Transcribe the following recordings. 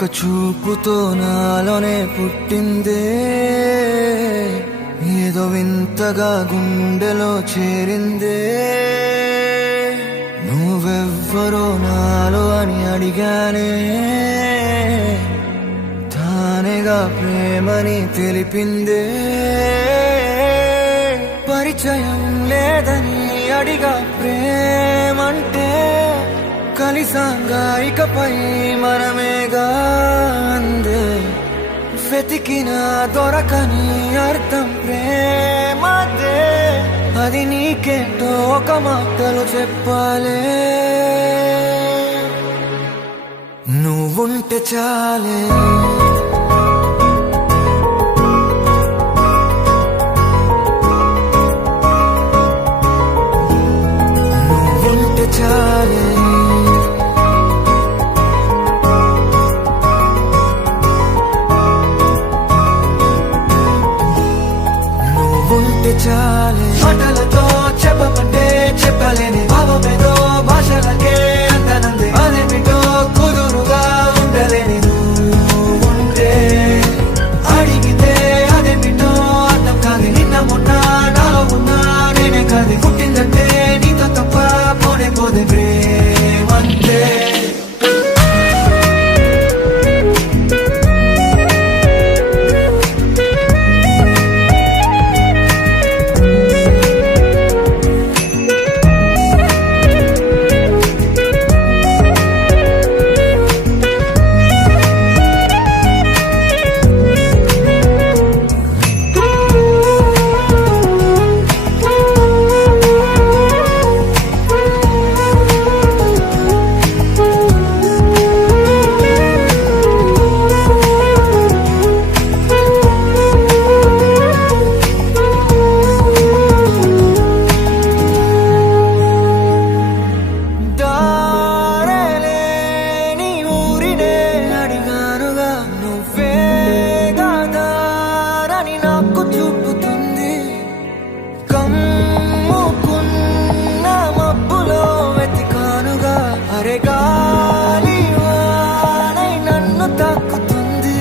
ఒక్క చూపుతో నాలోనే పుట్టిందే, ఏదో వింతగా గుండెలో చేరిందే. నువ్వెవ్వరో నాలో అని అడిగానే, తానేగా ప్రేమని తెలిపిందే. పరిచయం లేదని అడిగా ప్రేమంటే, కలిసాంగా ఇకపై మనమేగా అందే. వెతికిన దొరకని అర్థం ప్రేమదే, అది నీకేంటో ఒక మాటలు చెప్పాలే. నువ్వుంటే చాలే, నువ్వుంటే చాలే, నువ్వుంటే చాలే. మాటలతో చెప్పమంటే చెప్పలేని భావమేదో భాషలకే అందనందే. అదేమిటో కుదురుగా ఉండలేని నువ్వుంటే, అడిగితే అదేమిటో అర్థం కాదు. నిన్న మొన్న నాలో ఉన్నా నేనే కాదు. పుట్టిందంటే నీతో తప్ప పోనే పోదే ప్రేమంతే.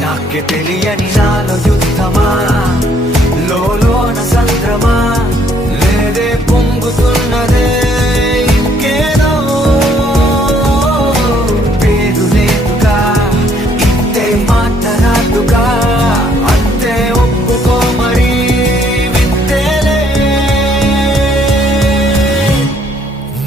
నాకే తెలియని నాలో యుద్ధమా, లోన సంద్రమా, లేదే పొంగుతున్నదే ఇంకేదో. పేరు లేదుగా, ఇంతే మాట్లాడుగా, అంతే ఒప్పుకో మరి వింతేలే.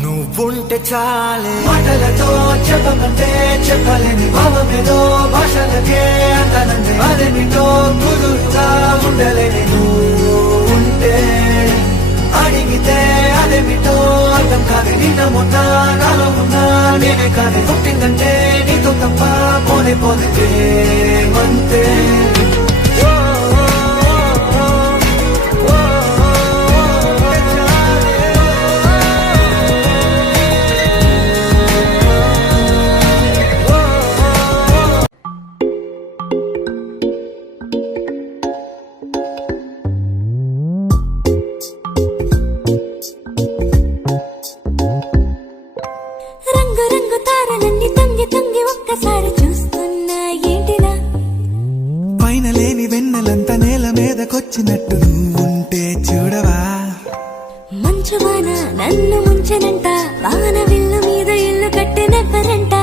నువ్వుంటే చాలే, మాటలతో చెప్పమంటే చెప్పలేని భావమేదో భాషలకే అందనందే. అదేమిటో కుదురుగా ఉండలేని నువ్వుంటే, అడిగితే అదేమిటో అర్థం కాదు. నిన్న మొన్న నాలో ఉన్నా నేనే కాదు. పుట్టిందంటే నీతో తప్ప పోనే పోదే ప్రేమంతే. వెన్నెలంతా నేల మీదకొచ్చినట్టు నువ్వుంటే చూడవా. మంచువాన నన్ను ముంచనంట, వాన విల్లు మీద ఇల్లు కట్టినెవ్వరంట.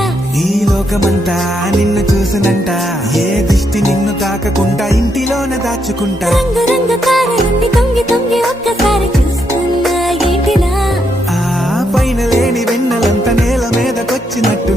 ఈ లోకమంతా నిన్ను చూసినంట, ఏ దిష్టి నిన్ను తాకకుండా ఇంటిలోన దాచుకుంటా. రంగు రంగు కారణాన్ని తొంగి తొంగి ఒక్కసారి చూస్తున్నా ఏంటిలా. ఆ పైన లేని వెన్నెలంతా నేల మీదకొచ్చినట్టు